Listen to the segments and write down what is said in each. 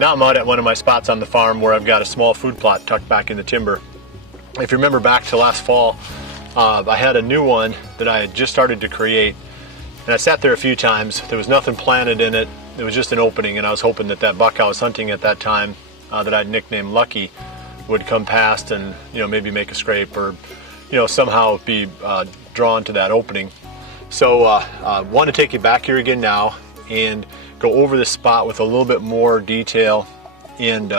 Now I'm out at one of my spots on the farm where I've got a small food plot tucked back in the timber. If you remember back to last fall, I had a new one that I had just started to create, and I sat there a few times. There was nothing planted in it. It was just an opening, and I was hoping that that buck I was hunting at that time, that I'd nicknamed Lucky, would come past and maybe make a scrape or somehow be drawn to that opening. So I want to take you back here again now and go over this spot with a little bit more detail and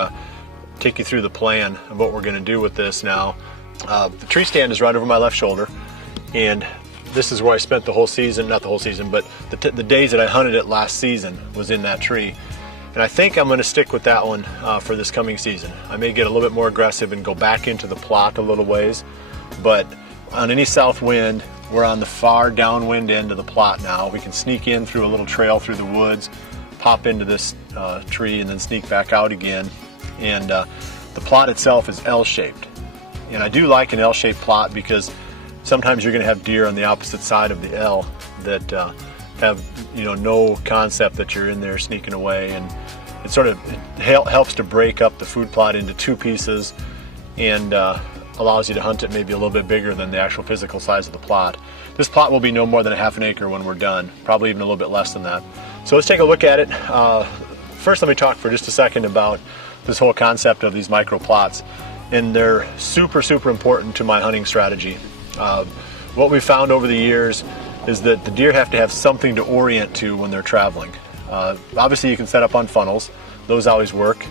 take you through the plan of what we're going to do with this now. The tree stand is right over my left shoulder, and this is where I spent the whole season, not the whole season, but the days that I hunted it last season was in that tree. And I think I'm going to stick with that one for this coming season. I may get a little bit more aggressive and go back into the plot a little ways, but on any south wind, we're on the far downwind end of the plot now. We can sneak in through a little trail through the woods, pop into this tree, and then sneak back out again. And the plot itself is L-shaped. And I do like an L-shaped plot because sometimes you're going to have deer on the opposite side of the L that have no concept that you're in there sneaking away, and it helps to break up the food plot into two pieces and allows you to hunt it maybe a little bit bigger than the actual physical size of the plot. This plot will be no more than a half an acre when we're done, probably even a little bit less than that. So let's take a look at it. First, let me talk for just a second about this whole concept of these micro plots, and they're super important to my hunting strategy. What we've found over the years is that the deer have to have something to orient to when they're traveling. Obviously you can set up on funnels, those always work.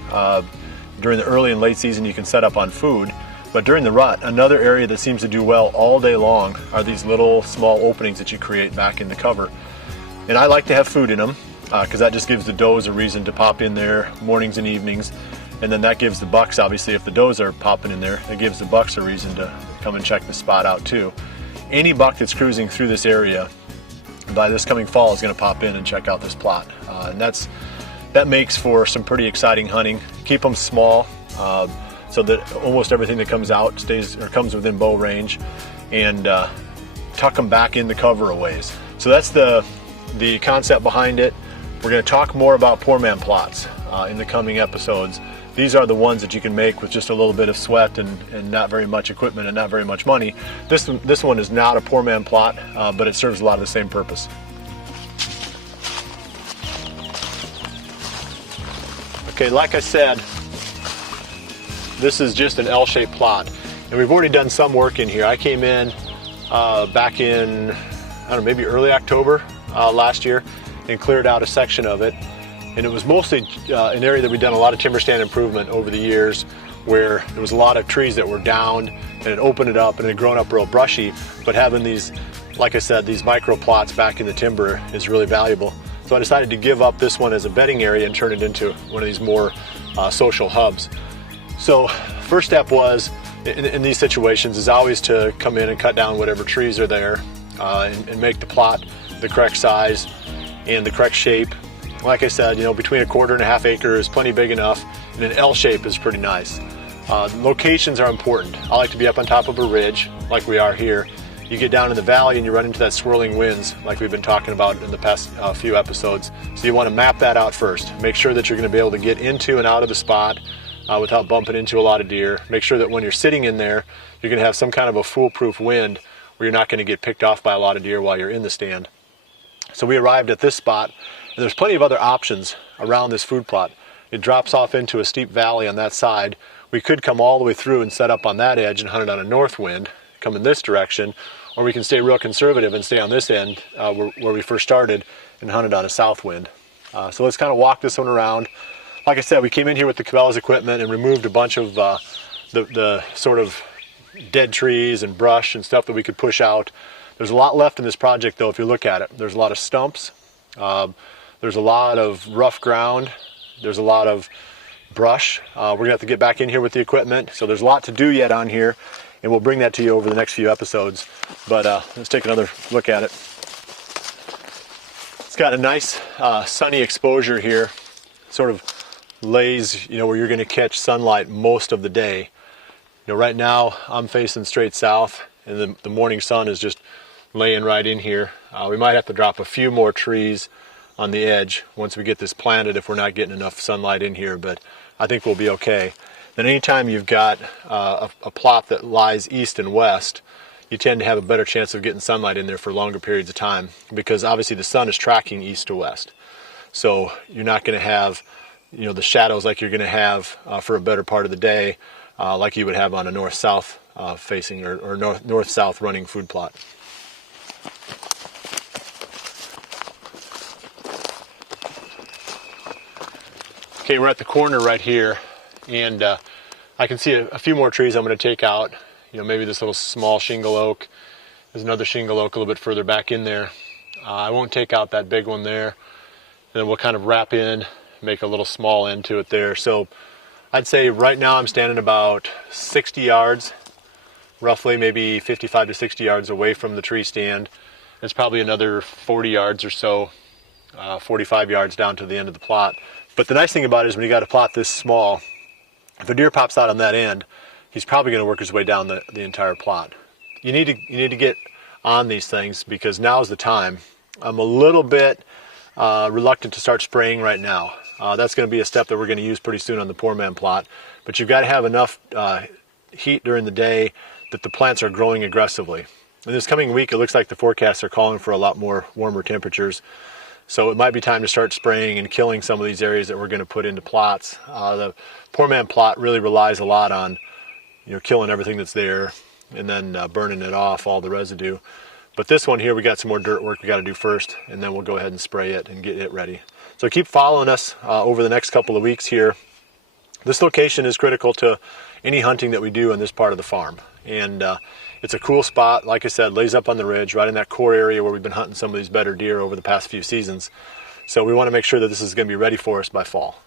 During the early and late season you can set up on food, but during the rut, another area that seems to do well all day long are these little small openings that you create back in the cover. And I like to have food in them because that just gives the does a reason to pop in there mornings and evenings, and then that gives the bucks, obviously if the does are popping in there, it gives the bucks a reason to come and check the spot out too. Any buck that's cruising through this area by this coming fall is going to pop in and check out this plot, and that makes for some pretty exciting hunting. Keep them small so that almost everything that comes out comes within bow range, and tuck them back in the cover a ways. So that's the concept behind it. We're going to talk more about poor man plots in the coming episodes. These are the ones that you can make with just a little bit of sweat and not very much equipment and not very much money. This one is not a poor man plot, but it serves a lot of the same purpose. Okay, like I said, this is just an L-shaped plot, and we've already done some work in here. I came in back in, maybe early October last year and cleared out a section of it. And it was mostly an area that we've done a lot of timber stand improvement over the years, where there was a lot of trees that were downed, and it opened it up and it had grown up real brushy. But having these, like I said, these micro plots back in the timber is really valuable. So I decided to give up this one as a bedding area and turn it into one of these more social hubs. So first step was, in these situations, is always to come in and cut down whatever trees are there and make the plot the correct size and the correct shape. Like I said, between a quarter and a half acre is plenty big enough, and an L shape is pretty nice. Locations are important. I like to be up on top of a ridge, like we are here. You get down in the valley and you run into that swirling winds, like we've been talking about in the past few episodes. So you want to map that out first. Make sure that you're going to be able to get into and out of the spot without bumping into a lot of deer. Make sure that when you're sitting in there, you're going to have some kind of a foolproof wind where you're not going to get picked off by a lot of deer while you're in the stand. So we arrived at this spot. And there's plenty of other options around this food plot. It drops off into a steep valley on that side. We could come all the way through and set up on that edge and hunt it on a north wind, come in this direction, or we can stay real conservative and stay on this end where we first started and hunt it on a south wind. So let's kind of walk this one around. Like I said, we came in here with the Cabela's equipment and removed a bunch of the sort of dead trees and brush and stuff that we could push out. There's a lot left in this project though if you look at it. There's a lot of stumps. There's a lot of rough ground. There's a lot of brush. We're gonna have to get back in here with the equipment. So there's a lot to do yet on here, and we'll bring that to you over the next few episodes. But let's take another look at it. It's got a nice sunny exposure here. Sort of lays, where you're gonna catch sunlight most of the day. Right now I'm facing straight south, and the morning sun is just laying right in here. We might have to drop a few more trees on the edge once we get this planted if we're not getting enough sunlight in here, but I think we'll be okay. Then anytime you've got a plot that lies east and west, you tend to have a better chance of getting sunlight in there for longer periods of time, because obviously the sun is tracking east to west. So you're not going to have, you know, the shadows like you're going to have for a better part of the day, like you would have on a north-south facing or north-south running food plot. Okay, we're at the corner right here, and I can see a few more trees I'm going to take out. You know, maybe this little small shingle oak. There's another shingle oak a little bit further back in there. I won't take out that big one there. And then we'll kind of wrap in, make a little small end to it there. So I'd say right now I'm standing about 60 yards, roughly maybe 55 to 60 yards away from the tree stand. It's probably another 40 yards or so, 45 yards down to the end of the plot. But the nice thing about it is when you got a plot this small, if a deer pops out on that end, he's probably going to work his way down the entire plot. You need to get on these things, because now's the time. I'm a little bit reluctant to start spraying right now. That's going to be a step that we're going to use pretty soon on the poor man plot. But you've got to have enough heat during the day that the plants are growing aggressively. In this coming week, it looks like the forecasts are calling for a lot more warmer temperatures. So it might be time to start spraying and killing some of these areas that we're going to put into plots. The poor man plot really relies a lot on, you know, killing everything that's there and then burning it off, all the residue. But this one here, we got some more dirt work we got to do first, and then we'll go ahead and spray it and get it ready. So keep following us over the next couple of weeks here. This location is critical to any hunting that we do in this part of the farm. And it's a cool spot, like I said, lays up on the ridge, right in that core area where we've been hunting some of these better deer over the past few seasons. So we want to make sure that this is going to be ready for us by fall.